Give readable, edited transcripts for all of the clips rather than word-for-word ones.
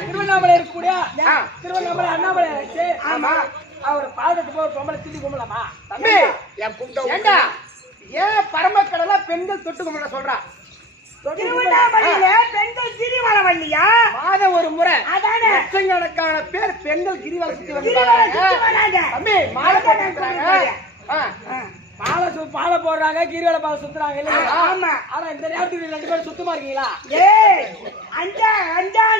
திருவண்ணாமலை இருக்கக்கூடிய திருவண்ணாமலை அண்ணாமலை அவர் பாதத்துக்கு போய் பொம்பளை திட்டி கும்பலாமா தம்பி ஏண்டா ஏன் பரமக்கடல பெண்கள் தொட்டு கும்பல சொல்றா திருவண்ணாமலையில பெண்கள் கிரிவலம் வரலையா மாதம் ஒரு முறை அதானே லட்சக்கணக்கான பேர் பெண்கள் கிரிவலம் சுத்தி வந்தாங்க தம்பி மாலை போட்டுறாங்க பாலை போடுறாங்க கீரையோட பாலை சுத்துறாங்க இல்ல ஆமா ஆனா இந்த நேரத்துக்கு 2 பேரும் சுத்தமா இருக்கீங்களா அஞ்சா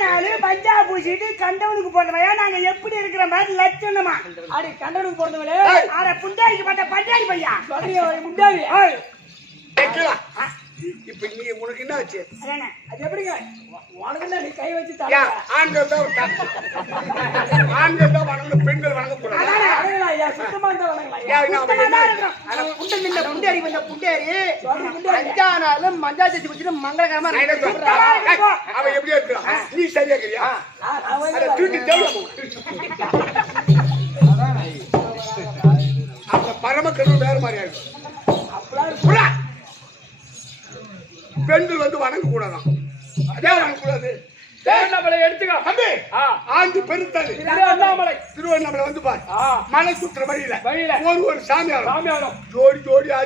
நாள் பஞ்சா பூசிட்டு கண்டவனுக்கு போட்டவையா நாங்க எப்படி இருக்கிற மாதிரி லட்சணமா அடி கண்டவனுக்கு போட்டவளே அட புண்டாய்க்கு பட்ட பஞ்சாயி பையா முண்டாவி இப்ப நீ உனக்கு என்ன ஆச்சு அது எப்படிங்க உனக்கு என்ன நீ கை வச்சு ஆண்கள் தான் வணங்கணும் பெண்கள் வணங்கக்கூடாது சுத்தமா புண்டேரி வந்த புண்டேரி அஞ்சானாலும் மஞ்சா சச்சி குடிச்சிட்டு மங்களகரமா அவன் எப்படி இருக்கிறான் நீ சரியா இருக்கிறியா அந்த பரமக்கடவுள் வேற மாதிரி ஆயிடும் பெண்கள் வந்து வணங்க கூடாதான் அதே வணங்கக்கூடாது திருவண்ணாமலை எடுத்துக்கோ தம்பி ஆண்டு பெருத்தது திருவண்ணாமலை வந்து பாரு மலை சுற்றுற வழியில ஒரு சாமியாரம் ஜோடியா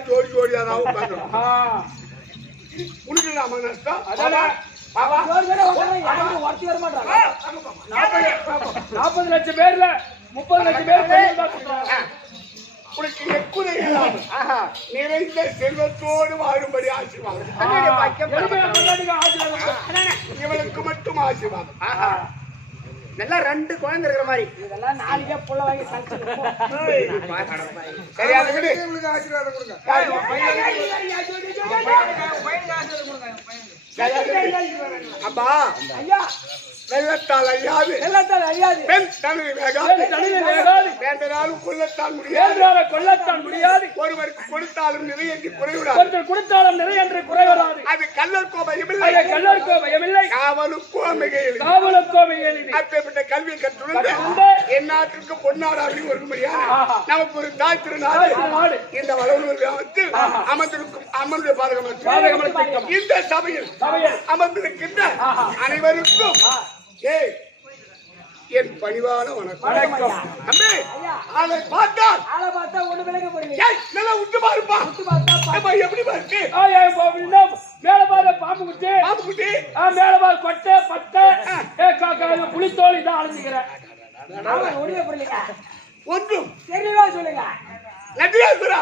உனக்கு நாம நஷ்டம் 40 லட்சம் பேர்ல 30 லட்சம் பேர் உனக்கு எக்குறை நிறைந்த செல்வத்தோடு வாழும்படி ஆசீர்வாதம் இவளுக்கு மட்டும் ஆசீர்வாதம் நல்லா 2 குழந்தை இருக்கிற மாதிரி இதெல்லாம் 4 புள்ள வாங்கி சரியான ஆசீர்வாதம் கொடுங்க அப்பா ஐயா வெள்ளத்தால் ஐயாது பெண் தனது வேகாது வேண்டனாலும் கொல்லத்தான் முடியாது ஒருவருக்கு கொடுத்தாலும் நிறை என்று குறைவிடாது அது கல்லற்கோ பயமில்லை காவலுக்கோ மிகையில்லை அப்பேற்பட்ட கல்வியை கற்றுள்ள எந்நாட்டிற்கு பொன்னாடாக வரும்படியாக நமக்கு ஒரு தாய் திருநாடு இந்த வளர்வு கிராமத்தில் அமர்ந்திருக்கும் அம்மனுடைய பாதகம் இந்த சபையில் அமர்ந்திருக்கின்ற அனைவருக்கும் என் பணிவான வணக்கம். வணக்கம். தம்பி, ஐயா. ஆளை பார்த்தால் ஆளை பார்த்தா ஒண்ணு விலக போறீங்க. ஏய், நல்லா உத்து பாருப்பா. உத்து பார்த்தா ஏப்பா, எப்படி பாருக்கு? மேல பாரு பாம்பு குட்டி, பாம்புக்குட்டி. மேல பாரு கொட்டை பட்டை, புளித்தோல் இதான் அழைச்சிக்கிறேன். ஒண்ணுமே புரியல. ஒன்றும் தெரியவா சொல்லுங்க. நன்றியாசுரா.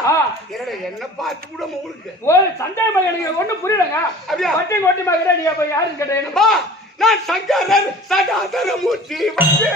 என்னடா என்ன பார்த்து கூட உங்களுக்கு ஒரு சந்தேகம் எனக்கு ஒண்ணும் புரியலங்க. அப்படியா? வட்டி கொட்டி மகரே நீ அப்ப யாருன்னு கேட்டேன். அப்பா, நான் சங்கரன் சகாதரமூர்த்தி வந்து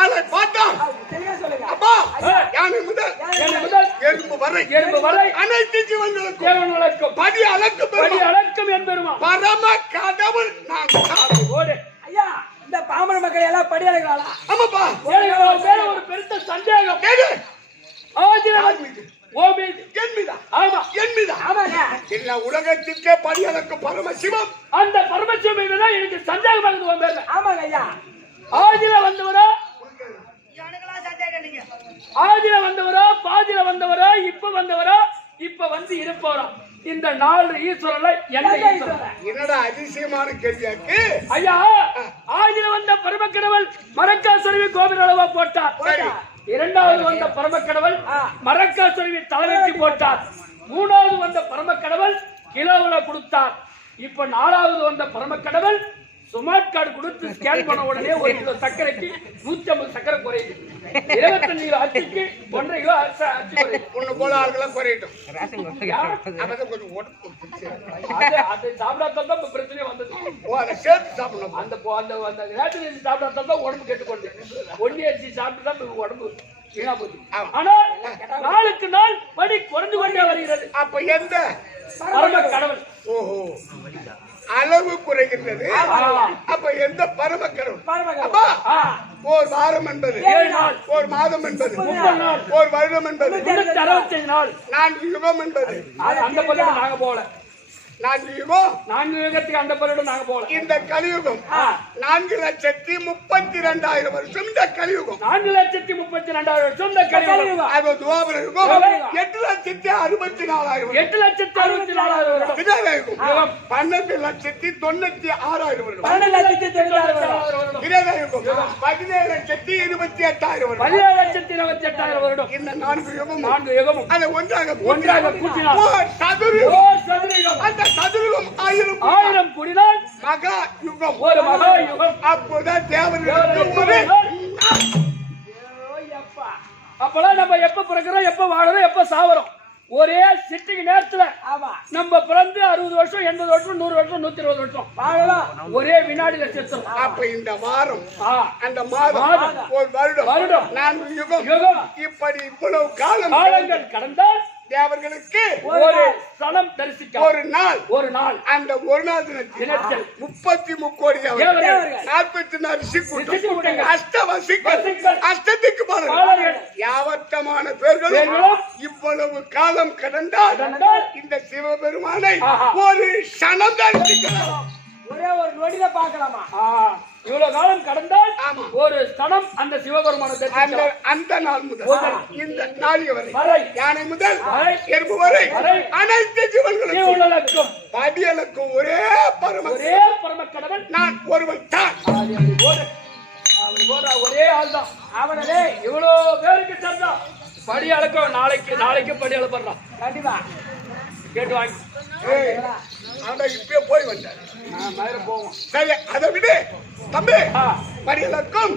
ஆளை பார்த்தா அப்பா, யானை முதல் எறும்பு வரை அனைத்து ஜீவன்களுக்கும் படி அளக்கும் என்பெருமா பரம கடவுள் நான். ஐயா, இந்த பாமர மக்கள் எல்லாம் படி அழைக்கிறாளா? ஆமாப்பா. ஒரு பெருத்த சந்தேகம். எல்லா உலகத்திற்கே படி அளக்கும் பரமசிவம். அந்த பரமசிவம் தான் எனக்கு சந்தேகமாக. ஆமாங்க ஐயா. ஆதில வந்தவரா, ஆதில வந்தவரா, பாதில வந்தவரா, இப்ப வந்தவரா, இப்ப வந்து இருப்பவரா? இந்த 4 ஈஸ்வரர்ல என்னடா அதிசயமான கேள்வியாக்கு? ஐயா, ஆதில வந்த பரமக்கடவுள் மரக்காசுரவி கோவில் அளவா போட்டார். இரண்டாவது வந்த பரமக்கடவுள் மரக்காசுரவி தலைவெட்டி போட்டார். மூணாவது வந்த பரமக்கடவுள் கிலோவுல கொடுத்தார். இப்ப 4வது வந்த பரமக்கடவுள் ஸ்மார்ட் கார்டு கொடுத்து ஸ்கேன் பண்ண உடனே 1 கிலோ சர்க்கரைக்கு 150 சர்க்கரை குறையுது. 25 கிலோ அச்சுக்கு 1.5 கிலோ அச்சு குறையுது. ஒண்ணு போல ஆளுங்கெல்லாம் குறையிட்டோம். அது சாப்பிடாதான் பிரச்சனை வந்தது. சேர்த்து சாப்பிடணும். அந்த ரேஷன் அரிசி சாப்பிடாதான் உடம்பு கெட்டுக்கொண்டு, ஒன்னி அரிசி சாப்பிட்டுதான் உடம்பு வீணா போச்சு. ஆனா நாளுக்கு நாள் படி குறைஞ்சு கொண்டே வருகிறது. அப்ப எந்த பரம கடவுள் ஓஹோ அளவு குறைகின்றது. அப்ப எந்த பரம கடவுள்? அப்பா, ஒரு வாரம் என்பது, 7 நாள், ஒரு மாதம் என்பது, 30 நாள், ஒரு வருடம் என்பது, 65 நாள், 4 யுகம் என்பது. அந்த பக்கம் நாங்க போல. 4 யுகம், 4 யுகத்துக்கு அந்த பக்கம் நாங்க போல. இந்த கலியுகம் 4,32,000 வருஷம். இந்த கலியுகம் 4,32,000 வருஷம். இந்த கலியுகம் அது துவாபர யுகம் 8,64,000 வருஷம். 8,64,000 வருஷம். திரேதாயுகம் 12,96,000 வருஷம். 12,96,000 வருஷம். திரேதாயுகம் 17,28,000 வருஷம். 17,28,000 வருடம். இந்த 4 யுகமும் 4 யுகமும் அதை ஒன்றாக கூட்டினால் சதுரயுகம். அந்த சதுரயுகம் 1000 கூடினால் மகா யுகம். ஒரு மகா யுகம். அப்போதான் தேவர்களுக்கு அப்பெல்லாம் நம்ம எப்ப பிறக்கிறோம், எப்ப வாழறோம், எப்ப சாவறோம், ஒரே சிட்டிக்கு நேரத்துல நம்ம பிறந்து 60 வருஷம், 80 வருஷம், 100 வருஷம், 120 வருஷம் வாழலாம். ஒரே வினாடியில செத்துறோம். அப்ப இந்த வாரம், அந்த மாதம், ஒரு வருடம், 4 யுகம். இப்படி இவ்வளவு காலங்கள் கடந்தால் தேவர்களுக்கு ஒரு சனம் தரிசிக்க ஒரு நாள் அந்த ஒரு நாள் தினத்தில் 33 கோடி தேவர்கள், 44 ரிஷிக்கூட்டம், அஷ்டவசிகள், அஷ்டதிக்கு பாலகர்கள், யாவட்டமான பேர்களும் இவ்வளவு காலம் கடந்தால் இந்த சிவபெருமானை ஒரு சனம் தரிசிக்கலாம். ஒரே ஒரு நொடியில பார்க்கலாமா? இவ்வளவு காலம் கடந்தால் ஒரு ஸ்தனம் அந்த சிவபெருமானத்தை அந்த நாள் முதல் இந்த நாள் வரை யானை முதல் எறும்பு வரை அனைத்து ஜீவன்களுக்கும் படியலுக்கும் ஒரே பரம கடவுள் நான் ஒருவன் தான். ஒரே ஆள் தான் அவனே. இவ்வளவு பேருக்கு சேர்ந்தா படி அளக்க நாளைக்கு படி அளப்படுறான். கண்டிப்பா கேட்டு வாங்கி இப்பயே போய் வந்தேன். சரி, அதை விட தம்பி படியலுக்கும்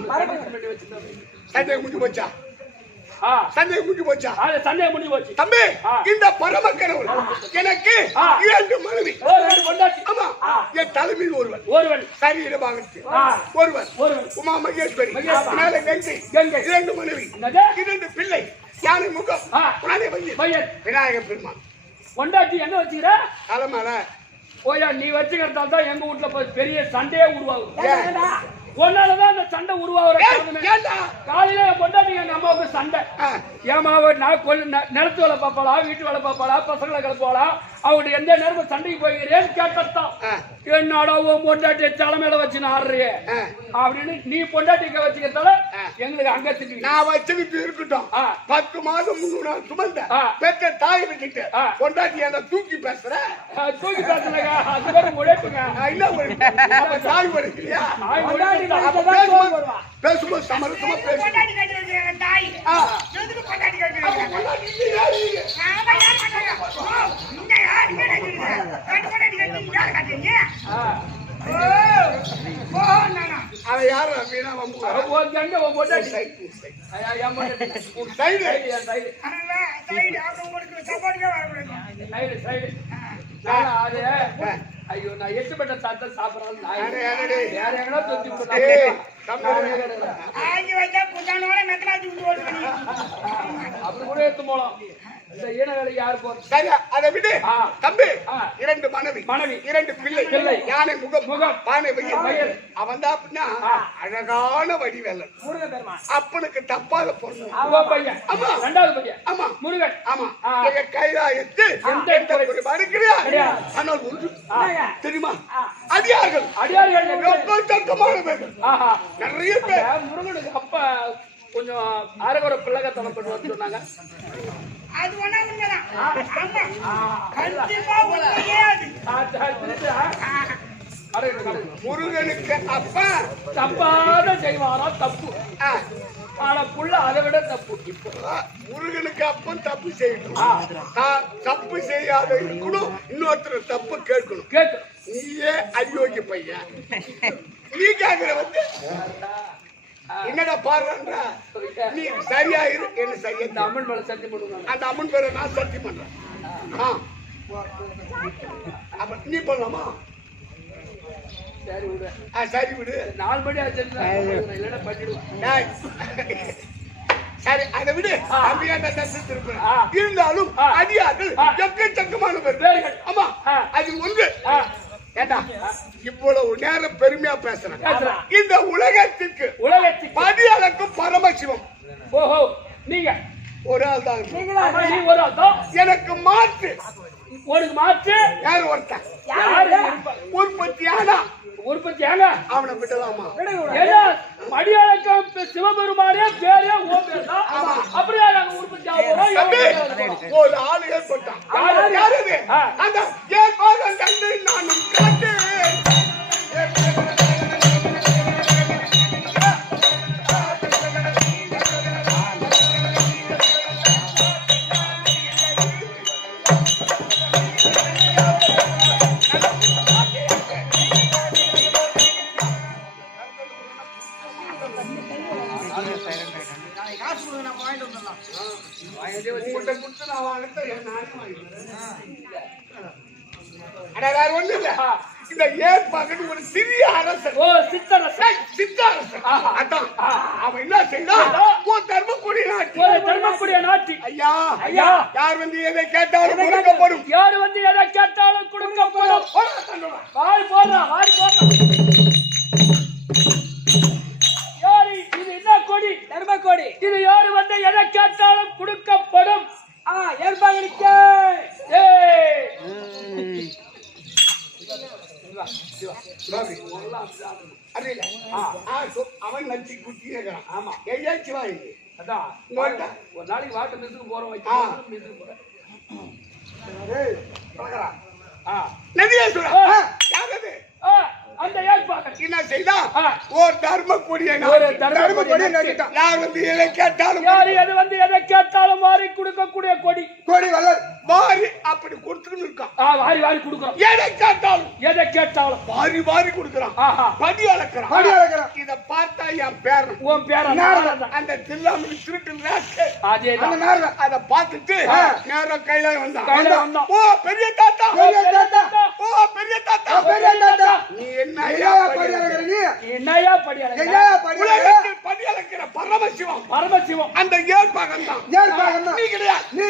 சந்தேகம் முடிஞ்சு போச்சா? சந்தேகம் முடிஞ்சு போச்சா? சந்தேகம் முடிஞ்சு போச்சு. தம்பி, இந்த பரம கடவுள் எனக்கு 2 மனைவி. ஆமா, என் தலைமையில் ஒருவன் சரீரமாக ஒருவன் உமா மகேஸ்வரி, மேல கங்கை, 2 மனைவி, 2 பிள்ளை, யானை முகம், விநாயகர் பெருமான். கொண்டாட்டி என்ன வச்சுக்கிற? தலைமையில போயா நீ வச்சுக்கிறதால தான் எங்க வீட்டுல பெரிய சண்டையே உருவாகும். ஒன்னாலதான் அந்த சண்டை உருவாகிற ஏண்டா காலையில என் பொண்டாட்டி எங்க அம்மாவுக்கு சண்டை ஏமாவை நான் நிலத்து வேலை பார்ப்பாளா வீட்டு வேலை பார்ப்பாளா பசங்களை கிளப்பாளா அவங்கள்ட்ட எந்த நேரமும் சண்டைக்கு போய்கிறேன்னு கேட்டதான் என்னோட உன் பொண்டாட்டிய தலைமையில வச்சு ஆடுறியே அப்படின்னு நீ பொண்டாட்டிக்க வச்சுக்கிறதால எங்களுக்கு அங்க திட்டு நான் வச்சுக்கிட்டு இருக்கட்டும் 10 மாதம் முன்னாடி சுமந்த பெற்ற தாய் வச்சுட்டு பொண்டாட்டி என்ன தூக்கி பேசுறேன் தூக்கி பேசுறேங்க அது பேரு உழைப்புங்க இல்ல தாய் வரைக்கியா பேசும்போது சமரசமா பேசு தாய் அவன் யாரு அப்படின்னா ஐயோ நான் 8 பட்ட சாப்பிட்ட சாப்பிடறான் அப்படி கூட எடுத்து போலாம் இந்த ஈன வேலைக்கு யாரு போறது அதை விடு தம்பி 2 மனைவி 2 பிள்ளை யானை முகம் பானை வயிறு அவன் தான் அப்படின்னா அழகான வடிவேலன் அப்பனுக்கு தப்பாத பொண்ணு பையன் ரெண்டாவது பையன் ஆமா முருகன் ஆமா கைலாயத்து எந்த குறைபாடு கிடையாது ஆனால் ஒன்று தெரியுமா அடியார்கள் ரொம்ப தக்கமானவர்கள் நிறைய பேர் முருகனுக்கு அப்ப கொஞ்சம் ஆரகுற பிள்ளைக தலை பண்ணுவான்னு சொன்னாங்க அது ஒண்ணா உண்மைதான் கண்டிப்பா உண்மையே அது முருகனுக்கு அப்ப தப்பாத செய்வாரா தப்பு ஆனா புள்ள அதை விட தப்பு முருகனுக்கு அப்ப தப்பு செய்யணும் தப்பு செய்யாத இருக்கணும் இன்னொருத்தர் தப்பு கேட்கணும் நீயே அயோக்கிய பையன் நீ கேக்குற வந்து என்னடா பாடுறா நீ சரியா இரு என்ன சரியா இந்த அம்மன் மேல சத்தியம் பண்ணுவாங்க அந்த அம்மன் பேரை நான் சத்தியம் பண்றேன் அப்ப நீ பண்ணலாமா சரி விடு சரி விடு 4 மணி ஆச்சு இல்லைன்னா பண்ணிடுவேன் சரி அதை விடு அப்படியே திருப்பேன் இருந்தாலும் அடியார்கள் எக்கச்சக்கமான பேர் ஆமா அது ஒன்று ஏண்டா இவ்வளவு நேரம் பெருமையா பேசுறேன் இந்த உலகத்துக்கு பதியாளுக்கும் பரமசிவம் ஓஹோ நீங்க ஒரு ஆள் தான் நீ ஒரு ஆள் தான் எனக்கு மாற்று உனக்கு மாற்று யாரு ஒருத்தன் உற்பத்தி ஆனா அவனை விடலாமா மடியாளக்கம் சிவபெருமானே பேரே ஓ பேர் தான் அப்படியே நாங்க உற்பத்தி ஆகிறோம் ஒரு ஆள் ஏற்பட்டான் யாரு அந்த ஏன் பாதம் கண்டு நானும் காட்டு வேற ஒண்ணு இல்ல இந்த ஏற்பாடு ஒரு சிறிய அரசன் சித்தரசன் அதான் அவன் என்ன செய்தான் தர்மக்குடிய நாட்டி ஐயா ஐயா யார் வந்து எதை கேட்டாலும் கொடுக்கப்படும் யார் வந்து எதை கேட்டாலும் கொடுக்கப்படும் வாய் போடுறா யாரு இது என்ன கொடி தர்மக்கொடி இது யாரு வந்து எதை கேட்டாலும் கொடுக்கப்படும் ஏற்பாடு அவன் நச்சு குட்டி ஆமா எங்கேயாச்சும் வாங்கி அதான் ஒரு நாளைக்கு வாட்டர் மிஸ்ஸுக்கு போறோம் மிஸ்ஸுக்கு போறேன் அந்த ஏற்பாடு என்ன செய்தா ஒரு தர்மக்கொடியை நான் வந்து எதை கேட்டாலும் எது வந்து எதை கேட்டாலும் வாரி கொடுக்கக்கூடிய கொடி வாரி அப்படி கொடுத்துட்டு இருக்கான் வாரி கொடுக்குறோம் எதை கேட்டாலும் வாரி கொடுக்குறான் படி அளக்கிறான் இத பார்த்தா என் பேரன் உன் பேரன் அந்த தில்லாமணி திருட்டு அதை பார்த்துட்டு நேரம் கையில வந்தான் ஓ பெரிய தாத்தா ஓ பெரிய தாத்தா நீ என்னையா படி அளக்கிற பரமசிவம் அந்த ஏற்பாகம் தான் நீ கிடையாது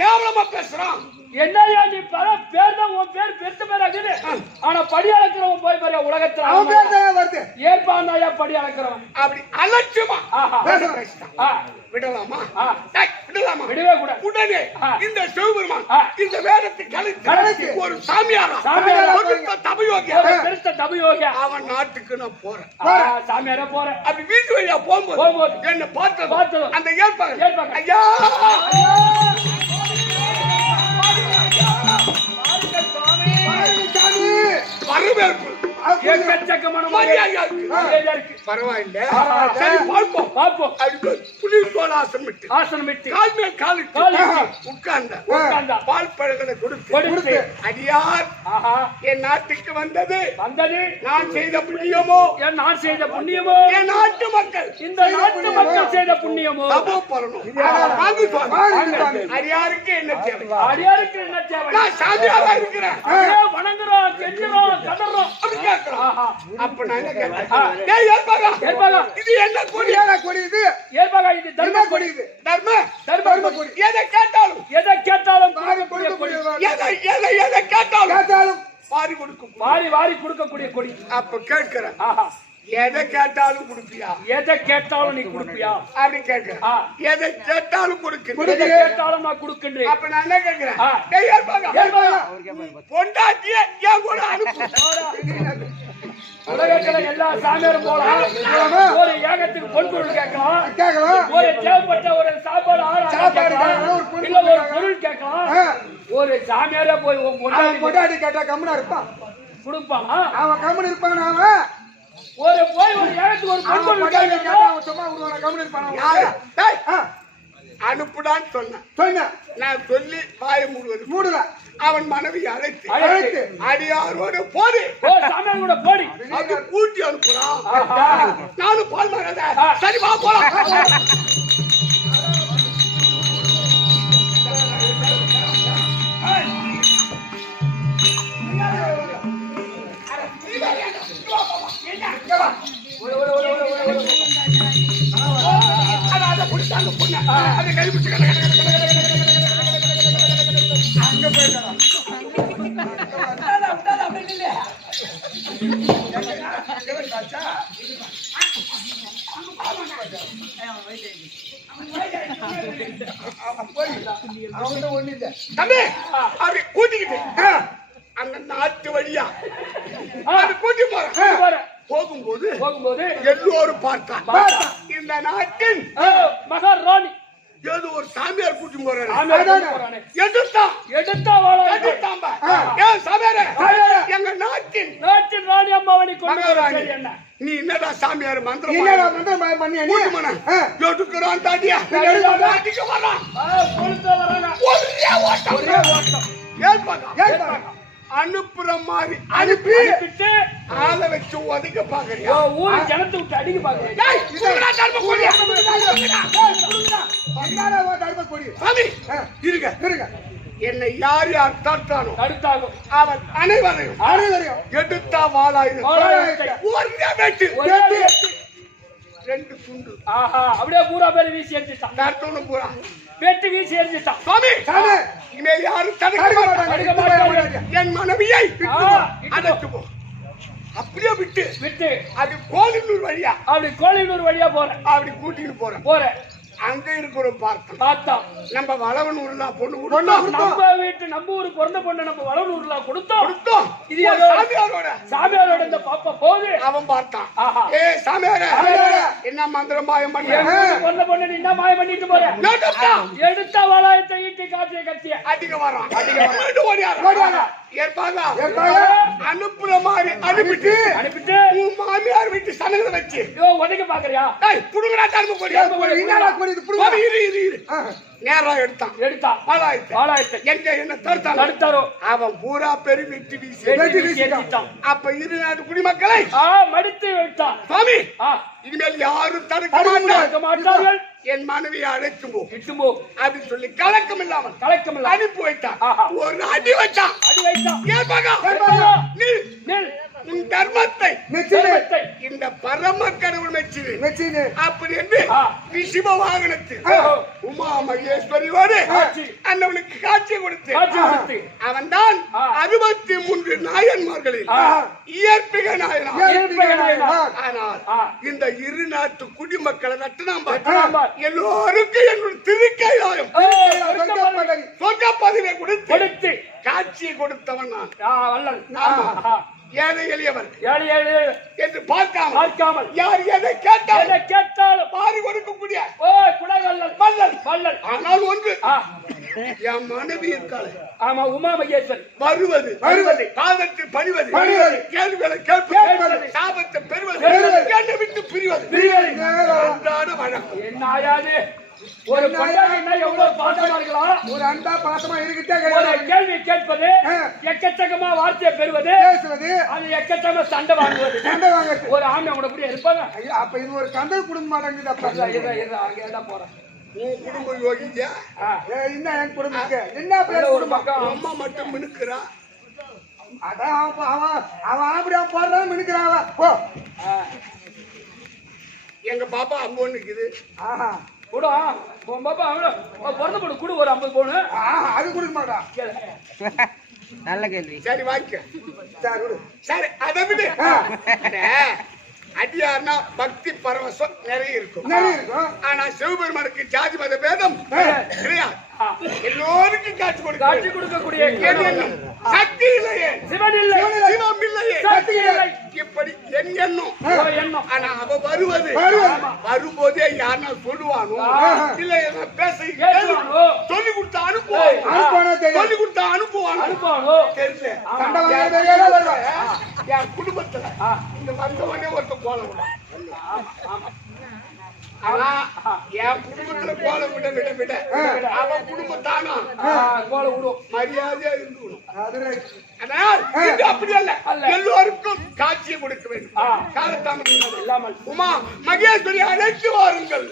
கேவலமா பேசுறான் என்னையா நீ பேர் தான் உன் பேர் பெருத்த பேர் ஆகுது ஆனா படி அளக்கிறவன் போய் பாரு உலகத்துல இருக்கிறவன் அப்படி அலட்சியமா ஆஹா. பேசிட்டான். ஆ, விடலாமா ஆ. டேய், விடலாமா விடவே கூடாது. உடனே ஆ. இந்த சிவபெருமான் ஆ. இந்த வேதத்தை கலைத்து கலைத்து ஒரு சாமியாரா சாமியாரா தபயோகியா ஒரு பெருத்த தபயோகியா. அவன் நாட்டுக்கு நான் போறேன் சாமியாரா போறேன். அப்படி வீட்டு வழியா போகும்போது போகும்போது என்ன பார்த்தது பார்த்ததும் அந்த ஏற்பாங்க ஏற்பாங்க. ஐயா வரவேற்பு எக்கச்சக்கமான மரியாதையா இருக்கு. மரியாதையா இருக்கு. பரவாயில்ல ஆஹா. சரி பார்ப்போம் பார்ப்போம். அப்படி புலி சோழாசனம் விட்டு ஆசனம் விட்டு கால் மேல் கால் காலிட்டு உட்கார்ந்த உட்கார்ந்தா. பால் பழங்களை கொடுத்து கொடுத்து அடியார் ஆஹா என் நாட்டுக்கு வந்தது வந்தது நான் செய்த புண்ணியமோ என் நான் செய்த புண்ணியமோ என் நாட்டு மக்கள் இந்த நாட்டு மக்கள் செய்த புண்ணியமோ தபோ பலனும் வாங்கு சுவாமி. அடியாருக்கு என்ன தேவை அடியாருக்கு என்ன தேவை? நான் சாமியாரா இருக்கிறேன் அப்படியே வணங்குறோம், கெஞ்சுறோம், கதறோம். அப்படி கேட்கிறோம். ஆஹா. அப்ப நான் என்ன கேட்டேன் டேய் ஏற்பாகா ஏற்பாகா. இது என்ன கொடி கொடி இது ஏற்பாகா, இது தர்ம கொடி. இது தர்ம தர்ம கொடி. எதை கேட்டாலும் எதை கேட்டாலும் கொடுக்கக்கூடிய கொடி. எதை கேட்டாலும் பாரி கொடுக்கும் வாரி வாரி கொடுக்கக்கூடிய கொடி. அப்ப கேட்கிறேன் ஆஹா. எதை கேட்டாலும் கொடுப்பியா எதை கேட்டாலும் நீ கொடுப்பியா? அப்படி கேட்கிறேன் ஆ. எதை கேட்டாலும் கொடுக்கிறேன் எதை கேட்டாலும் நான் கொடுக்கின்றேன். அப்ப நான் என்ன கேட்கிறேன் ஆ. டேய் ஏற்பாகா ஏற்பாகா. பொண்டாட்டிய ஏன் கூட அனுப்பு உலகத்துல எல்லா சாமியாரும் போலாம். ஒரு ஏகத்துக்கு பொன்பொருள் கேட்கலாம். ஒரு தேவைப்பட்ட ஒரு சாப்பாடு ஆறாம் கேட்கலாம். இல்ல ஒரு பொருள் கேட்கலாம். ஒரு சாமியாரே போய் உன் கொண்டாடி கேட்டா கம்முனா இருப்பான். கொடுப்பானா? அவன் கம்முனு இருப்பான். அவன் ஒரு போய் ஒரு ஏகத்துக்கு ஒரு பொன்பொருள் கேட்கலாம். அவன் சும்மா விடுவான கம்முனு இருப்பான். யாரு? டேய், ஆ, அனுப்புடான்னு சொன்னேன் சொன்னேன். நான் சொல்லி வாய மூடுவது மூடுல அவன் மனைவி அழைத்து அழைத்து அடியாரோடு போடு ஓ சாமியார் கூட போடி. அது கூட்டி அனுப்புறான் ஆஹா. நானும் பால் மகத சரி வா போலாம் அதை பிடிச்சாங்க பொண்ணு அதை கை பிடிச்சு அங்க போயிட்டான் தம்பி அப்படி கூட்டிக்கிட்டு அந்த நாட்டு வழியா அது கூட்டி போறேன் போகும்போது எல்லோரும் பார்த்தான் இந்த நாட்டின் மகாராணி ஏதோ ஒரு சாமியார் கூட்டி போறாரு எடுத்தா வாழ ஏன் சாமியாரே எங்க நாட்டின் ராணி அம்மாவணி கொண்டு என்ன நீ என்னடா சாமியார் மந்திரம் என்னடா மந்திரம் பண்ணி நீ? எடுக்கிறான் தாண்டியா அடிக்க வரான் கொளுத்த வராங்க ஒரே ஓட்டம் ஏற்பாங்க அனுப்புற மாதிரி அனுப்பி அனுப்பிட்டு ஆளை வச்சு ஒதுக்க பாக்குறியா ஊரு ஜனத்தை விட்டு அடிக்க பாக்குறேன் இருங்க என்னை யார் யார் தடுத்தானோ தடுத்தாலும் அவன் அனைவரையும் எடுத்தா வாழாயுதம் ஒரே ரெண்டு துண்டு ஆஹா அப்படியே பூரா பேர் வீசி எரிஞ்சிட்டான் தடுத்தவனு பூரா வெட்டி வீசி எரிஞ்சிட்டான் சுவாமி இனிமேல் யாரும் தடுக்க மாட்டாங்க என் மனைவியை அழைத்து போ அப்படியே விட்டு அது கோலினூர் வழியா அப்படி கோலினூர் வழியா போறேன் அப்படி கூட்டிட்டு போறேன் அங்க இருக்கிறோம் பார்த்தோம் நம்ம வளவனூர்ல பொண்ணு நம்ம ஊரு பிறந்த பொண்ணு நம்ம வளவனூர்ல கொடுத்தோம் இது சாமியாரோட இந்த பாப்பா போகுது அவன் பார்த்தான் ஏ சாமியாரே என்ன மந்திரம் மாயம் பண்ண பொண்ணு என்ன மாயம் பண்ணிட்டு போற எடுத்த வளாயத்தை ஈட்டி காட்டிய கத்திய அதிக வரான் ஏற்பாங்க அனுப்புற மாதிரி அனுப்பிட்டு உன் மாமியார் வீட்டு சனங்களை வச்சு உதைக்க பாக்குறியா புடுங்கடா தர்ம நேரா எடுத்தான் வாழாயத்தை எங்க என்ன தடுத்தாரோ அவன் பூரா பெரு வெட்டி வீசி அப்ப இரு நாட்டு குடிமக்களை மடித்து விட்டான் சுவாமி இனிமேல் யாரும் தடுக்க மாட்டார்கள் என் மனைவியை அழைக்கும் போ அப்படி சொல்லி கலக்கம் இல்லாமல் அனுப்பி வைத்தான் ஒரு அடி வச்சான் ஏற்பாங்க உன் தர்மத்தை மெச்சினு இந்த பரம கடவுள் மெச்சினு மெச்சினு அப்படி என்று ரிஷிப வாகனத்தில் உமா மகேஸ்வரியோடு அண்ணவனுக்கு காட்சி கொடுத்து அவன் தான் 63 நாயன்மார்களில் இயற்பிக நாயனார். ஆனால் இந்த இரு நாட்டு குடிமக்களை நட்டனாம்பா எல்லோருக்கும் என்னுடைய திருக்கையாயம் சொர்க்க பதவியை கொடுத்து காட்சியை கொடுத்தவன் நான். ஏழை எளியவர் என்று பார்க்காமல் யார் எதை கேட்டாலும் பாரி கொடுக்கக்கூடிய மல்லல். ஆனால் ஒன்று என் மனைவி இருக்காளே ஆமா உமா மகேஸ்வரி வருவது பாதத்தில் பணிவது கேள்விகளை கேட்பது சாபத்தை பெறுவது என்னை விட்டு பிரிவது அன்றாட வழக்கம். என்ன ஆயாது ஒரு பொண்டாட்டினா எவ்வளவு பாசமா இருக்கலாம். ஒரு அண்டா பாசமா இருக்கிட்டே ஒரு கேள்வி கேட்பது எக்கச்சக்கமா வார்த்தையை பெறுவது பேசுவது அது எக்கச்சக்கமா சண்டை வாங்குவது ஒரு ஆம்பளை கூட கூட இருப்பாங்க. அப்ப இது ஒரு கந்தல் குடும்ப மாட்டேங்குது. அப்ப அங்கேதான் போறேன். உன் குடும்பம் யோகிச்சா என்ன என் குடும்பம் என்ன பேர் ஒரு பக்கம் அம்மா மட்டும் மினுக்குறா. அதான் அவன் அப்படியே போடுறான் மினுக்கிறான். போ எங்க பாப்பா அங்க ஒண்ணு இருக்குது. ஆஹா கூட உன் பாப்பா பிறந்த பொண்ணு கூட ஒரு 50 பவுன் அது கொடுக்க மாட்டான். நல்ல கேள்வி. சரி வாங்கிக்க. சரி கொடு. சரி அதை விடு. அடியார்னா பக்தி பரவசம் நிறைய இருக்கும். ஆனா சிவபெருமானுக்கு ஜாதி மத பேதம் கிடையாது. எல்லோருக்கும் காட்சி கொடுக்கக்கூடிய சக்தி இல்லையே, சிவன் இல்லை, சிவம் இல்லையே, சக்தி இல்லை. இப்படி என் எண்ணம். ஆனா அவ வரும்போதே யாருன்னா சொல்லுவானோ இல்ல என்ன பேச சொல்லி கொடுத்தா அனுப்புவானோ தெரியல. என் குடும்பத்துல இந்த வந்தவனே ஒருத்தன் கோலம் விட. ஆனா என் குடும்பத்துல கோலம் விட அவன் குடும்பத்தானா கோலம் விடும் மரியாதையா இருந்துக்கணும். ஆனால் இது அப்படி அல்ல, எல்லோருக்கும் காட்சியை கொடுக்க வேண்டும். காலத்தாமதம் இல்லாமல் உமா மகேஸ்வரி அழைத்து வாருங்கள்.